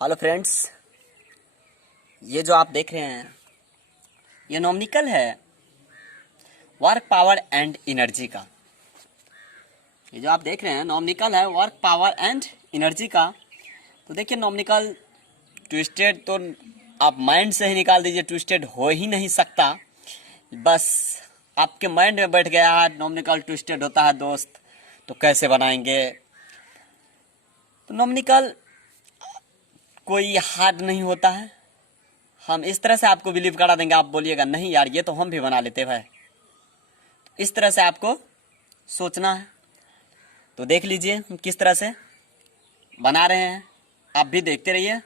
Hello friends, ये जो आप देख रहे हैं ये नॉमिकल है वर्क पावर एंड एनर्जी का। ये जो आप देख रहे हैं नॉमिकल है वर्क पावर एंड एनर्जी का। तो देखिए नॉमिकल ट्विस्टेड तो आप माइंड से ही निकाल दीजिए, ट्विस्टेड हो ही नहीं सकता। बस आपके माइंड में बैठ गया है नॉमिकल ट्विस्टेड होता है दोस्त, तो कैसे बनाएंगे। तो नॉमिकल कोई हार्ड नहीं होता है। हम इस तरह से आपको बिलीव करा देंगे, आप बोलिएगा नहीं यार ये तो हम भी बना लेते भाई। तो इस तरह से आपको सोचना है। तो देख लीजिए हम किस तरह से बना रहे हैं, आप भी देखते रहिए।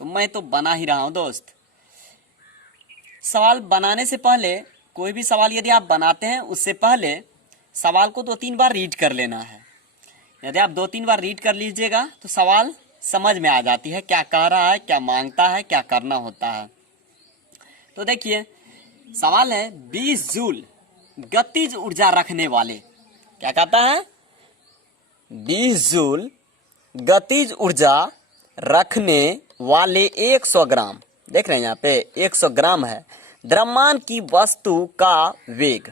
तो मैं तो बना ही रहा हूं दोस्त। सवाल बनाने से पहले, कोई भी सवाल यदि आप बनाते हैं उससे पहले सवाल को 2-3 बार रीड कर लेना है। यदि आप 2-3 बार रीड कर लीजिएगा तो सवाल समझ में आ जाती है क्या कह रहा है, क्या मांगता है, क्या करना होता है। तो देखिए सवाल है 20 जूल गतिज ऊर्जा रखने वाले, क्या कहता है 20 जूल गतिज ऊर्जा रखने वाले 100 ग्राम, देख रहे हैं यहाँ पे 100 ग्राम है, द्रव्यमान की वस्तु का वेग।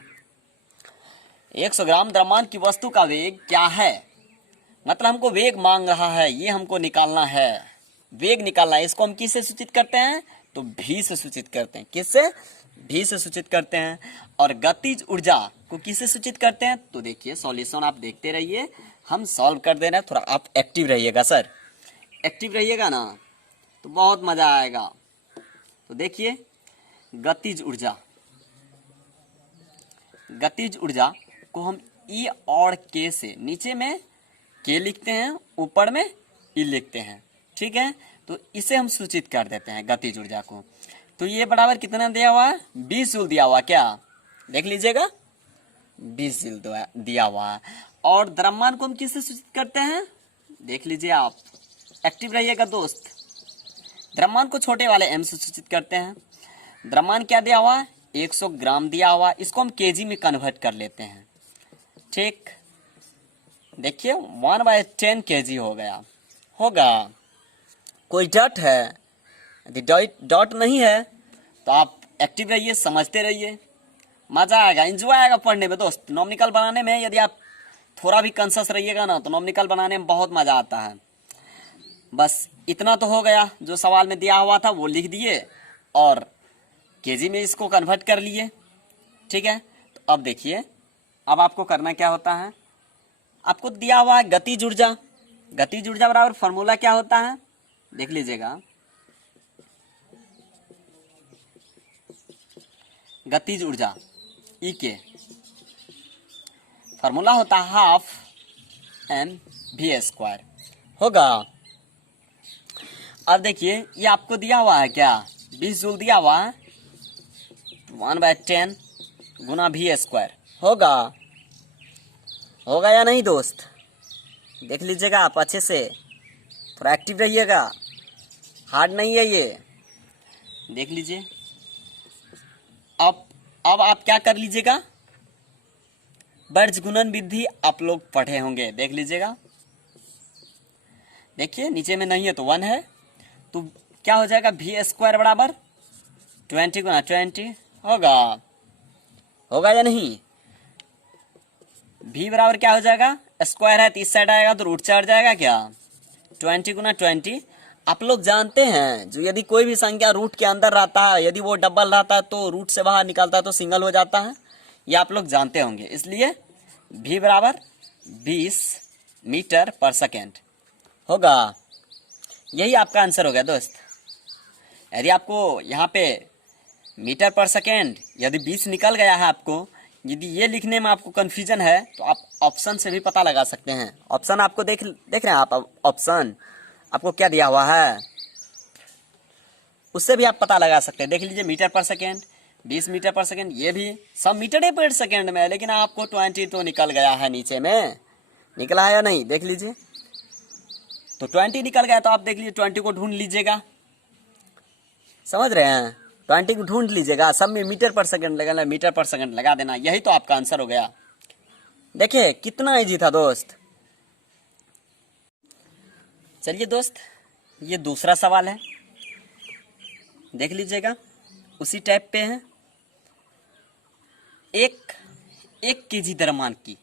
100 ग्राम द्रव्यमान की वस्तु का वेग क्या है, मतलब हमको वेग मांग रहा है, ये हमको निकालना है, वेग निकालना है। इसको हम किससे सूचित करते हैं, तो भी से सूचित करते हैं। किससे, भी से सूचित करते हैं। और गतिज ऊर्जा को किससे सूचित करते हैं, तो देखिए सॉल्यूशन आप देखते रहिए, हम सॉल्व कर दे रहे हैं। थोड़ा आप एक्टिव रहिएगा सर, एक्टिव रहिएगा ना तो बहुत मजा आएगा। तो देखिए गतिज ऊर्जा, गतिज ऊर्जा को हम ई और के से, नीचे में के लिखते हैं, ऊपर में ई लिखते हैं, ठीक है। तो इसे हम सूचित कर देते हैं गतिज ऊर्जा को। तो ये बराबर कितना दिया हुआ है, 20 जूल दिया हुआ, क्या देख लीजिएगा 20 जूल दिया हुआ है। और द्रव्यमान को हम किससे सूचित करते हैं, देख लीजिए आप, एक्टिव रहिएगा दोस्त। द्रव्यमान को छोटे वाले एम से सूचित करते हैं। द्रव्यमान क्या दिया हुआ है, 100 ग्राम दिया हुआ, इसको हम केजी में कन्वर्ट कर लेते हैं, ठीक। देखिए 1/10 kg हो गया, होगा। कोई डॉट है, यदि डॉट नहीं है तो आप एक्टिव रहिए, समझते रहिए, मजा आएगा, एंजॉय आएगा पढ़ने में दोस्त। नॉमिकल बनाने में यदि आप थोड़ा भी कॉन्शियस रहिएगा ना तो नॉमिकल बनाने में बहुत मजा आता है। बस इतना तो हो गया, जो सवाल में दिया हुआ था वो लिख दिए और केजी में इसको कन्वर्ट कर लिए, ठीक है। तो अब देखिए अब आपको करना क्या होता है, आपको दिया हुआ है गतिज ऊर्जा। गतिज ऊर्जा बराबर फॉर्मूला क्या होता है, देख लीजिएगा। गतिज ऊर्जा ई के फॉर्मूला होता है हाफ mv², होगा। अब देखिए ये आपको दिया हुआ है क्या, 20 जूल दिया हुआ है, 1/10 गुना v², होगा। होगा या नहीं दोस्त, देख लीजिएगा आप अच्छे से, थोड़ा एक्टिव रहिएगा, हार्ड नहीं है ये, देख लीजिए। अब आप क्या कर लीजिएगा, बर्ज गुणन विधि आप लोग पढ़े होंगे, देख लीजिएगा। देखिए नीचे में नहीं है तो 1 है, तो क्या हो जाएगा v² बराबर 20 गुना 20, होगा। होगा या नहीं, v बराबर क्या हो जाएगा, स्क्वायर है तो इस साइड आएगा तो रूट चढ़ जाएगा, क्या 20 गुना 20। आप लोग जानते हैं जो यदि कोई भी संख्या रूट के अंदर रहता है, यदि वो डबल रहता है तो रूट से बाहर निकलता है तो सिंगल हो जाता है, ये आप लोग जानते होंगे। इसलिए v बराबर 20 मीटर पर सेकेंड, होगा। यही आपका आंसर हो गया दोस्त। यदि आपको यहाँ पे मीटर पर सेकेंड यदि 20 निकल गया है आपको, यदि ये लिखने में आपको कंफ्यूजन है तो आप ऑप्शन से भी पता लगा सकते हैं। ऑप्शन आपको देख रहे हैं आप, ऑप्शन आपको क्या दिया हुआ है उससे भी आप पता लगा सकते हैं। देख लीजिए मीटर पर सेकेंड, 20 मीटर पर सेकेंड, ये भी सब मीटर पर सेकेंड में है, लेकिन आपको 20 तो निकल गया है, नीचे में निकला है या नहीं, देख लीजिए। तो 20 निकल गया तो आप देख लीजिए 20 को ढूंढ लीजिएगा, समझ रहे हैं, 20 को ढूंढ लीजिएगा, सब में मीटर पर सेकंड लगाना, मीटर पर सेकंड लगा देना, यही तो आपका आंसर हो गया। देखिए कितना इजी था दोस्त। चलिए दोस्त ये दूसरा सवाल है, देख लीजिएगा, उसी टाइप पे है। एक केजी द्रव्यमान की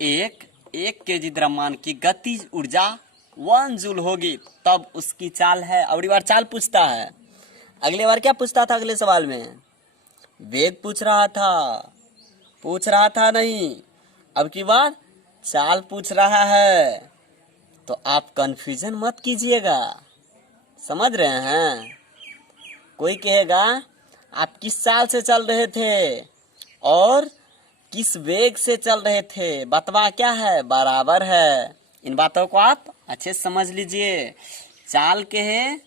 एक केजी द्रव्यमान की गतिज ऊर्जा 1 जूल होगी, तब उसकी चाल है। अगली बार चाल पूछता है, अगली बार क्या पूछता था? अगले सवाल में वेग पूछ रहा था नहीं, अब की बार चाल पूछ रहा है। तो आप कंफ्यूजन मत कीजिएगा, समझ रहे हैं? कोई कहेगा आप किस चाल से चल रहे थे और किस वेग से चल रहे थे, बतवा क्या है? बराबर है। इन बातों को आप अच्छे से समझ लीजिए, चाल के है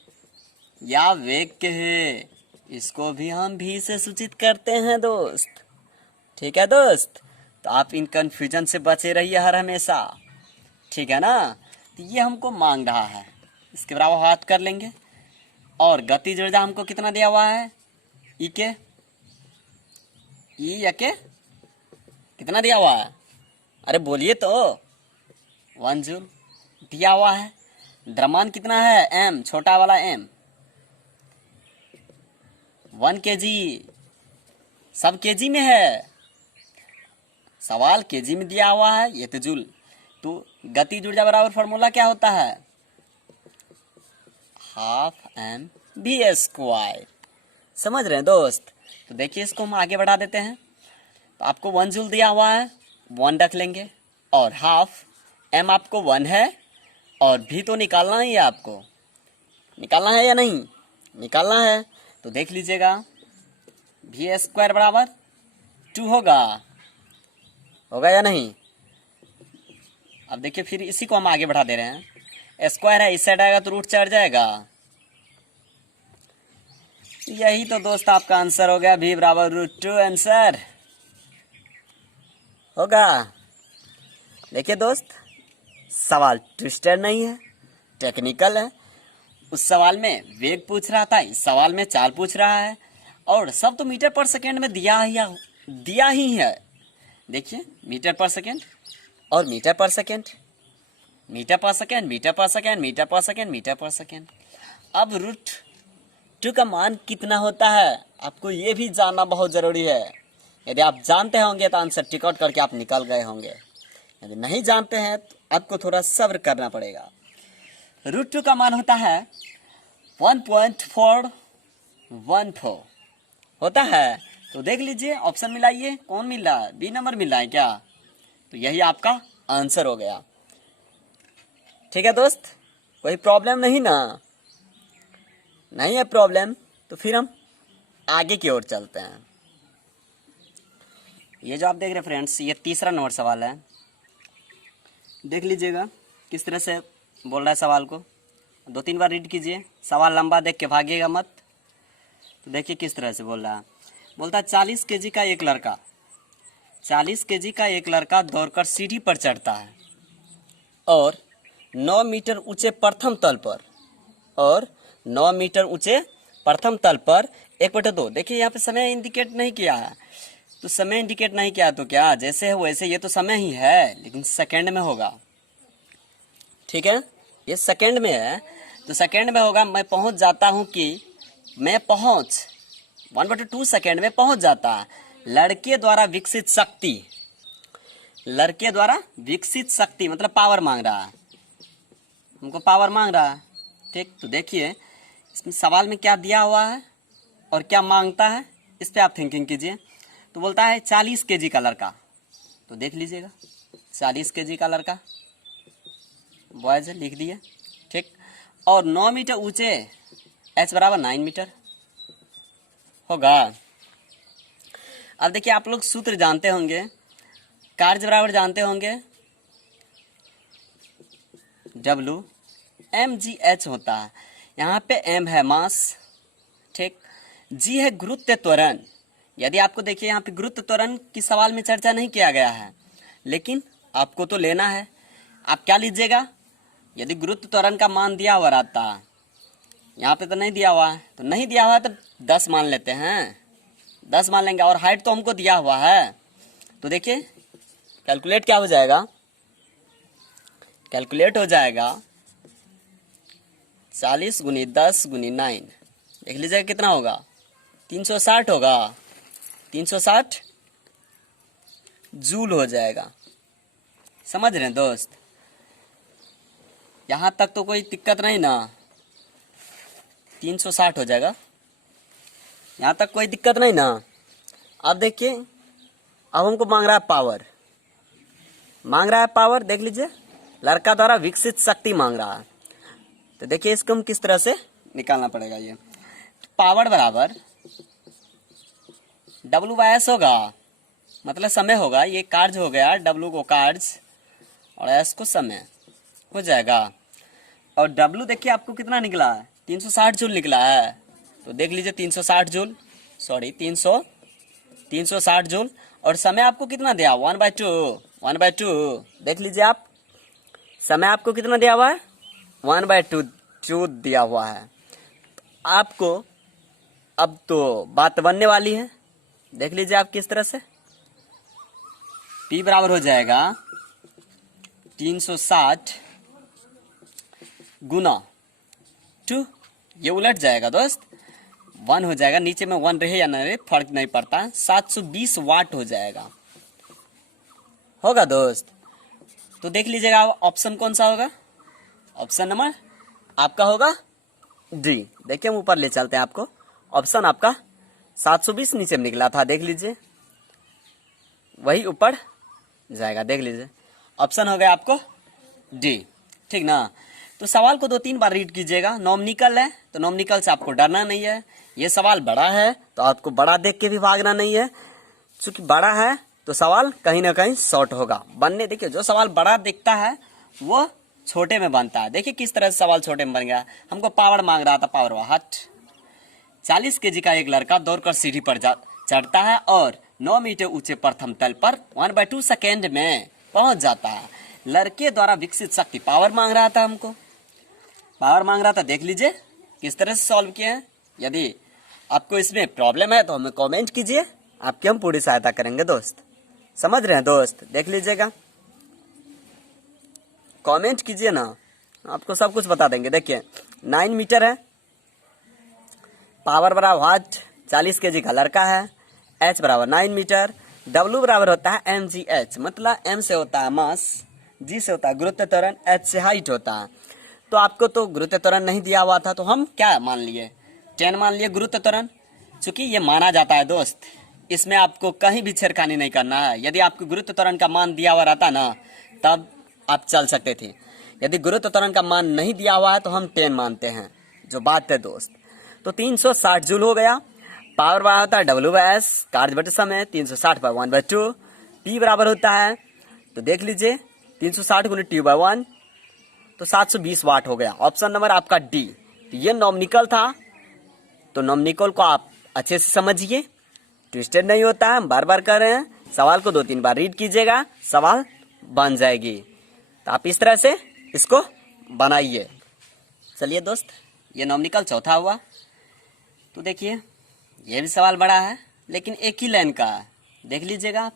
या वेग के है, इसको भी हम भी से सूचित करते हैं दोस्त। ठीक है दोस्त, तो आप इन कंफ्यूजन से बचे रहिए हर हमेशा, ठीक है ना? तो ये हमको मांग रहा है, इसके बराबर बात कर लेंगे। और गतिज ऊर्जा हमको कितना दिया हुआ है? ई या के कितना दिया हुआ है? अरे बोलिए तो। 1 जूल दिया हुआ है। द्रव्यमान कितना है? m, छोटा वाला m। 1 kg, सब केजी में है, सवाल केजी में दिया हुआ है, ये तो जूल। तो गतिज ऊर्जा बराबर फॉर्मूला क्या होता है? ½ mv²। समझ रहे हैं दोस्त? तो देखिए, इसको हम आगे बढ़ा देते हैं। तो आपको 1 जूल दिया हुआ है, 1 रख लेंगे, और हाफ m आपको 1 है, और भी तो निकालना ही है आपको, निकालना है या नहीं? निकालना है। तो देख लीजिएगा, v² बराबर 2 होगा या नहीं? अब देखिए, फिर इसी को हम आगे बढ़ा दे रहे हैं। स्क्वायर है, इस साइड आएगा तो रूट चढ़ जाएगा। यही तो दोस्त आपका आंसर हो गया, v बराबर √2 आंसर होगा। देखिए दोस्त, सवाल ट्विस्टेड नहीं है, टेक्निकल है। उस सवाल में वेग पूछ रहा था, इस सवाल में चाल पूछ रहा है, और सब तो मीटर पर सेकेंड में दिया ही है। देखिए, मीटर पर सेकेंड और मीटर पर सेकेंड, मीटर पर सेकेंड, मीटर पर सेकेंड, मीटर पर सेकेंड, मीटर पर सेकेंड। अब √2 का मान कितना होता है, आपको ये भी जानना बहुत जरूरी है। यदि आप जानते होंगे तो आंसर टिक आउट करके आप निकल गए होंगे, यदि नहीं जानते हैं तो आपको थोड़ा सब्र करना पड़ेगा। √2 का मान होता है 1.414 होता है। तो देख लीजिए, ऑप्शन मिलाइए, कौन मिल रहा है? बी नंबर मिल रहा है क्या? तो यही आपका आंसर हो गया। ठीक है दोस्त, कोई प्रॉब्लम नहीं ना? नहीं है प्रॉब्लम, तो फिर हम आगे की ओर चलते हैं। ये जो आप देख रहे हैं फ्रेंड्स, ये तीसरा नंबर सवाल है। देख लीजिएगा किस तरह से बोल रहा है सवाल को, 2-3 बार रीड कीजिए, सवाल लंबा देख के भागिएगा मत। तो देखिए किस तरह से बोल रहा है। बोलता है 40 kg का एक लड़का 40 kg का एक लड़का दौड़कर सीढ़ी पर चढ़ता है और 9 मीटर ऊंचे प्रथम तल पर, और 9 मीटर ऊंचे प्रथम तल पर 1/2। देखिए यहाँ पे समय इंडिकेट नहीं किया है, तो समय इंडिकेट नहीं किया तो क्या जैसे है वैसे, ये तो समय ही है लेकिन सेकंड में होगा। ठीक है, ये सेकंड में है तो सेकंड में होगा। मैं पहुंच जाता हूं कि मैं 1/2 सेकंड में पहुंच जाता है। लड़के द्वारा विकसित शक्ति, लड़के द्वारा विकसित शक्ति मतलब पावर मांग रहा है, हमको पावर मांग रहा है। ठीक, तो देखिए इसमें सवाल में क्या दिया हुआ है और क्या मांगता है, इस पे आप थिंकिंग कीजिए। तो बोलता है 40 kg का लड़का, तो देख लीजिएगा 40 kg का लड़का, बॉयज लिख दिए। ठीक, और 9 मीटर ऊंचे, h बराबर 9 मीटर होगा। अब देखिए, आप लोग सूत्र जानते होंगे, कार्य बराबर जानते होंगे, WmgH होता है। यहाँ पे m है मास, ठीक, g है गुरुत्व त्वरण। यदि आपको देखिए यहाँ पे गुरुत्व त्वरण की सवाल में चर्चा नहीं किया गया है, लेकिन आपको तो लेना है। आप क्या लीजिएगा, यदि गुरुत्व त्वरण का मान दिया हुआ रहता है, यहाँ पे तो नहीं दिया हुआ है, तो नहीं दिया हुआ है तो 10 मान लेते हैं, 10 मान लेंगे। और हाइट तो हमको दिया हुआ है, तो देखिए कैलकुलेट क्या हो जाएगा, कैलकुलेट हो जाएगा 40 गुनी 10 गुनी 9, देख लीजिएगा कितना होगा, 360 होगा, 360 जूल हो जाएगा। समझ रहे हैं दोस्त, यहाँ तक तो कोई दिक्कत नहीं ना, 360 हो जाएगा, यहाँ तक कोई दिक्कत नहीं ना। अब देखिए, अब हमको मांग रहा है पावर, मांग रहा है पावर, देख लीजिए लड़का द्वारा विकसित शक्ति मांग रहा है। तो देखिए इसको हम किस तरह से निकालना पड़ेगा। ये पावर बराबर W/S होगा, मतलब समय होगा, ये कार्य हो गया, W को कार्य और S को समय हो जाएगा। और W देखिए आपको कितना निकला है, 360 जूल निकला है। तो देख लीजिए 360 जूल, सॉरी 360 जूल, और समय आपको कितना दिया, 1/2 देख लीजिए आप, समय आपको कितना दिया हुआ है, 1/2 दिया हुआ है। आपको अब तो बात बनने वाली है, देख लीजिए आप किस तरह से, P बराबर हो जाएगा 360 गुना 2, ये उलट जाएगा दोस्त, 1 हो जाएगा, नीचे में 1 रहे या ना रहे फर्क नहीं पड़ता, 720 वाट हो जाएगा, होगा दोस्त। तो देख लीजिएगा ऑप्शन कौन सा होगा, ऑप्शन नंबर आपका होगा डी। देखिए हम ऊपर ले चलते हैं आपको, ऑप्शन आपका 720 नीचे में निकला था, देख लीजिए वही ऊपर जाएगा, देख लीजिए ऑप्शन हो गया आपको डी, ठीक ना। तो सवाल को 2-3 बार रीड कीजिएगा, नॉमिनिकल है तो नॉमिनिकल से आपको डरना नहीं है, ये सवाल बड़ा है तो आपको बड़ा देख के भी भागना नहीं है, क्योंकि बड़ा है तो सवाल कहीं ना कहीं शॉर्ट होगा बनने। देखिए जो सवाल बड़ा दिखता है वो छोटे में बनता है, देखिए किस तरह से सवाल छोटे में बन गया। हमको पावर मांग रहा था, पावर हट 40 kg का एक लड़का दौड़कर सीढ़ी पर चढ़ता है और 9 मीटर ऊंचे प्रथम तल पर 1/2 सेकेंड में पहुंच जाता है। लड़के द्वारा विकसित शक्ति, पावर मांग रहा था, हमको पावर मांग रहा था, देख लीजिए किस तरह से सॉल्व किए हैं। यदि आपको इसमें प्रॉब्लम है तो हमें कमेंट कीजिए, आपकी हम पूरी सहायता करेंगे दोस्त। समझ रहे हैं दोस्त, देख लीजिएगा कमेंट कीजिए ना, आपको सब कुछ बता देंगे। देखिए 9 मीटर है, पावर बराबर वाट, 40 kg का लड़का है, H बराबर 9 मीटर, W बराबर होता है mgh, मतलब M से होता है मास, G से होता है गुरुत्व त्वरण, H से हाइट होता है। तो आपको तो गुरुत्व त्वरण नहीं दिया हुआ था तो हम क्या मान लिए, 10 मान लिए गुरुत्व त्वरण, चूंकि ये माना जाता है दोस्त, इसमें आपको कहीं भी छेड़खानी नहीं करना है। यदि आपको गुरुत्व त्वरण का मान दिया हुआ रहता ना तब आप चल सकते थे, यदि गुरुत्व त्वरण का मान नहीं दिया हुआ है तो हम 10 मानते हैं, जो बात है दोस्त। तो 360 जूल हो गया, पावर बराबर होता है W/S, कार्य बटे समय, 360 पर 1/2, P बराबर होता है, तो देख लीजिए 360 गुने T/1, तो 720 वाट हो गया। ऑप्शन नंबर आपका डी। तो ये नॉमिनिकल था, तो नॉमिनिकल को आप अच्छे से समझिए, ट्विस्टेड नहीं होता है, हम बार बार कर रहे हैं, सवाल को 2-3 बार रीड कीजिएगा, सवाल बन जाएगी। तो आप इस तरह से इसको बनाइए। चलिए दोस्त, ये नॉमिनिकल चौथा हुआ। तो देखिए ये भी सवाल बड़ा है लेकिन एक ही लाइन का है, देख लीजिएगा आप।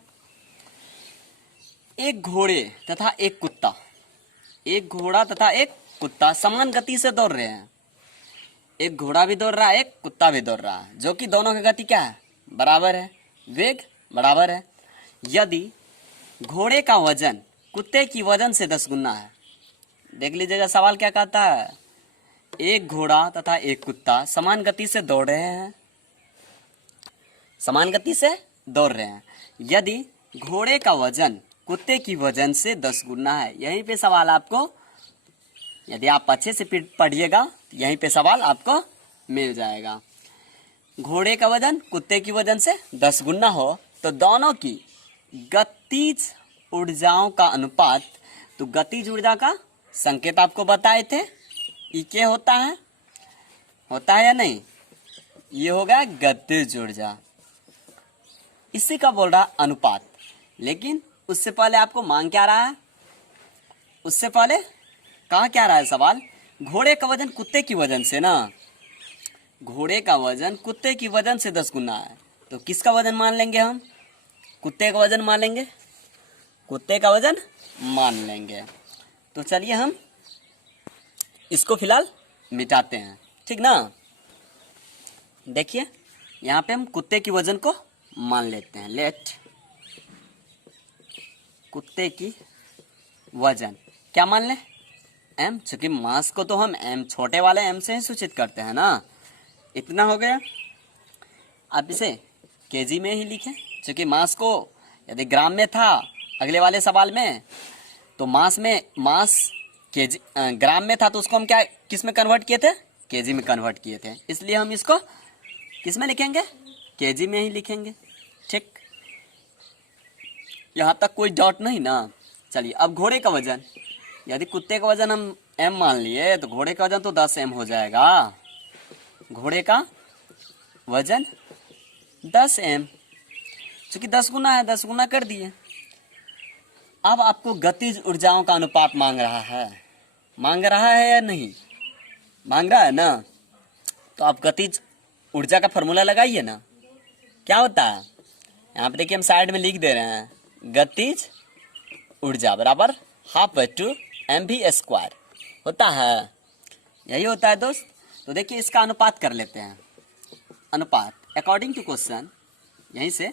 एक घोड़े तथा एक कुत्ता, एक घोड़ा तथा एक कुत्ता समान गति से दौड़ रहे हैं। एक घोड़ा भी दौड़ रहा है, एक कुत्ता भी दौड़ रहा है, जो कि दोनों की गति क्या है, बराबर है, वेग बराबर है। यदि घोड़े का वजन कुत्ते की वजन से 10 गुना है, देख लीजिएगा सवाल क्या कहता है, एक घोड़ा तथा एक कुत्ता समान गति से दौड़ रहे हैं, समान गति से दौड़ रहे हैं। यदि घोड़े का वजन कुत्ते की वजन से 10 गुना है, यहीं पे सवाल आपको, यदि आप अच्छे से पढ़िएगा यहीं पे सवाल आपको मिल जाएगा। घोड़े का वजन कुत्ते की वजन से 10 गुना हो तो दोनों की गतिज ऊर्जाओं का अनुपात, तो गतिज ऊर्जा का संकेत आपको बताए थे, ये क्या होता है या नहीं, ये होगा गतिज ऊर्जा, इसी का बोल रहा अनुपात। लेकिन उससे पहले आपको मांग क्या रहा है, उससे पहले कहा क्या रहा है सवाल, घोड़े का वजन कुत्ते की वजन से ना, घोड़े का वजन कुत्ते की वजन से 10 गुना है, तो किसका वजन मान लेंगे हम, कुत्ते का वजन मान लेंगे, कुत्ते का वजन मान लेंगे। तो चलिए हम इसको फिलहाल मिटाते हैं, ठीक ना। देखिए यहाँ पे हम कुत्ते की वजन को मान लेते हैं। लेट कुत्ते की वजन क्या मान ले, एम, चूंकि मास को तो हम एम छोटे वाले एम से ही सूचित करते हैं ना। इतना हो गया। आप इसे केजी में ही लिखें, चूंकि मास को यदि ग्राम में था अगले वाले सवाल में, तो मास केजी ग्राम में था, तो उसको हम क्या किस में कन्वर्ट किए थे, केजी में कन्वर्ट किए थे। इसलिए हम इसको किस में लिखेंगे, केजी में ही लिखेंगे, ठीक। यहाँ तक कोई डाउट नहीं ना। चलिए अब घोड़े का वजन, यदि कुत्ते का वजन हम एम मान लिए तो घोड़े का वजन तो 10 एम हो जाएगा। घोड़े का वजन 10 एम, चूंकि 10 गुना है 10 गुना कर दिए। अब आपको गतिज ऊर्जाओं का अनुपात मांग रहा है या नहीं, मांग रहा है ना। तो आप गतिज ऊर्जा का फॉर्मूला लगाइए ना। क्या होता है, यहाँ पे देखिए हम साइड में लिख दे रहे हैं, गतिज ऊर्जा बराबर ½ होता है, यही होता है दोस्त। तो देखिए इसका अनुपात कर लेते हैं। अनुपात अकॉर्डिंग टू क्वेश्चन, यहीं से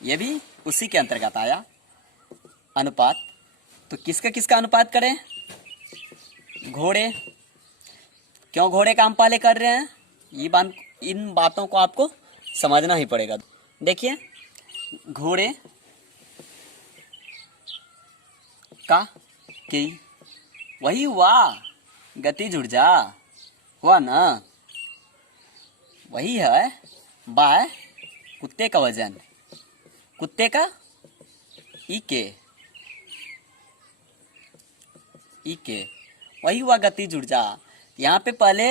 ये भी उसी के अंतर्गत आया अनुपात। तो किसका अनुपात करें, घोड़े। क्यों घोड़े का हम पहले कर रहे हैं, इन बातों को आपको समझना ही पड़ेगा। देखिए घोड़े का की वही हुआ गतिज ऊर्जा, हुआ ना, वही है बाय कुत्ते का वजन, कुत्ते का ई के वही हुआ गतिज ऊर्जा। यहाँ पे पहले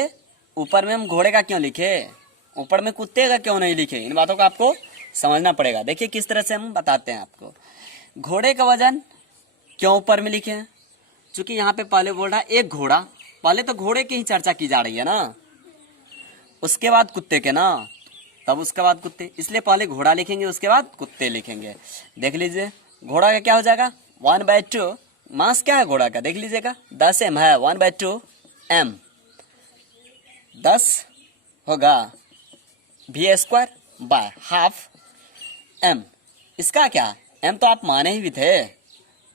ऊपर में हम घोड़े का क्यों लिखे, ऊपर में कुत्ते का क्यों नहीं लिखे, इन बातों को आपको समझना पड़ेगा। देखिए किस तरह से हम बताते हैं आपको। घोड़े का वजन क्यों ऊपर में लिखे हैं, चूंकि यहाँ पे पहले बोल रहा है एक घोड़ा, पहले तो घोड़े की ही चर्चा की जा रही है ना, उसके बाद कुत्ते के ना, तब उसके बाद कुत्ते, इसलिए पहले घोड़ा लिखेंगे उसके बाद कुत्ते लिखेंगे। देख लीजिए घोड़ा का क्या हो जाएगा 1/2, मास क्या है घोड़ा का देख लीजिएगा 10 एम है, 1/2 एम 10 होगा v² बाय हाफ एम। इसका क्या, एम तो आप माने ही भी थे,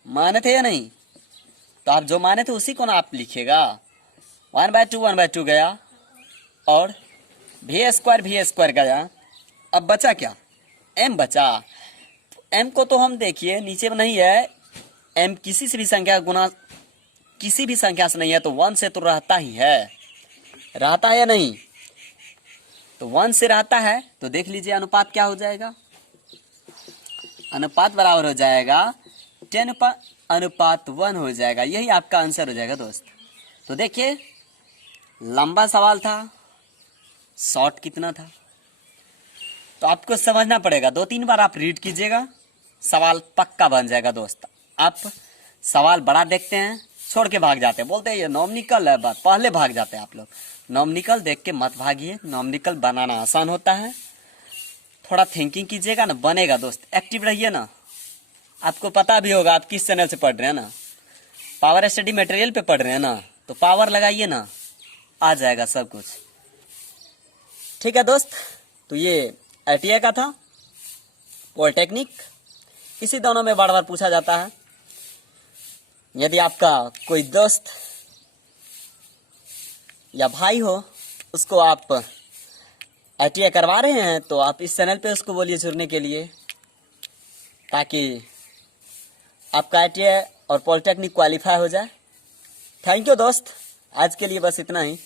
माने थे या नहीं, तो आप जो माने थे उसी को ना आप लिखिएगा। 1/2 गया और v² गया। अब बचा क्या, एम बचा। एम को तो हम देखिए नीचे में नहीं है, एम किसी से भी संख्या गुना किसी भी संख्या से नहीं है, तो 1 से तो रहता ही है, रहता है या नहीं, तो 1 से रहता है। तो देख लीजिए अनुपात क्या हो जाएगा, अनुपात बराबर हो जाएगा 10:1 हो जाएगा। यही आपका आंसर हो जाएगा दोस्त। तो देखिए लंबा सवाल था, शॉर्ट कितना था, तो आपको समझना पड़ेगा। 2-3 बार आप रीड कीजिएगा, सवाल पक्का बन जाएगा दोस्त। आप सवाल बड़ा देखते हैं छोड़ के भाग जाते हैं, बोलते हैं ये नॉमिनिकल है, बात पहले भाग जाते हैं आप लोग। नॉमिनिकल देख के मत भागिए, नॉमिनिकल बनाना आसान होता है, थोड़ा थिंकिंग कीजिएगा ना, बनेगा दोस्त। एक्टिव रहिए ना, आपको पता भी होगा आप किस चैनल से पढ़ रहे हैं ना, पावर स्टडी मटेरियल पे पढ़ रहे हैं ना, तो पावर लगाइए ना, आ जाएगा सब कुछ। ठीक है दोस्त, तो ये ITI का था, पॉलिटेक्निक, इसी दोनों में बार बार पूछा जाता है। यदि आपका कोई दोस्त या भाई हो, उसको आप ITI करवा रहे हैं, तो आप इस चैनल पे उसको बोलिए जुड़ने के लिए, ताकि आपका ITI और पॉलिटेक्निक क्वालिफाई हो जाए। थैंक यू दोस्त, आज के लिए बस इतना ही।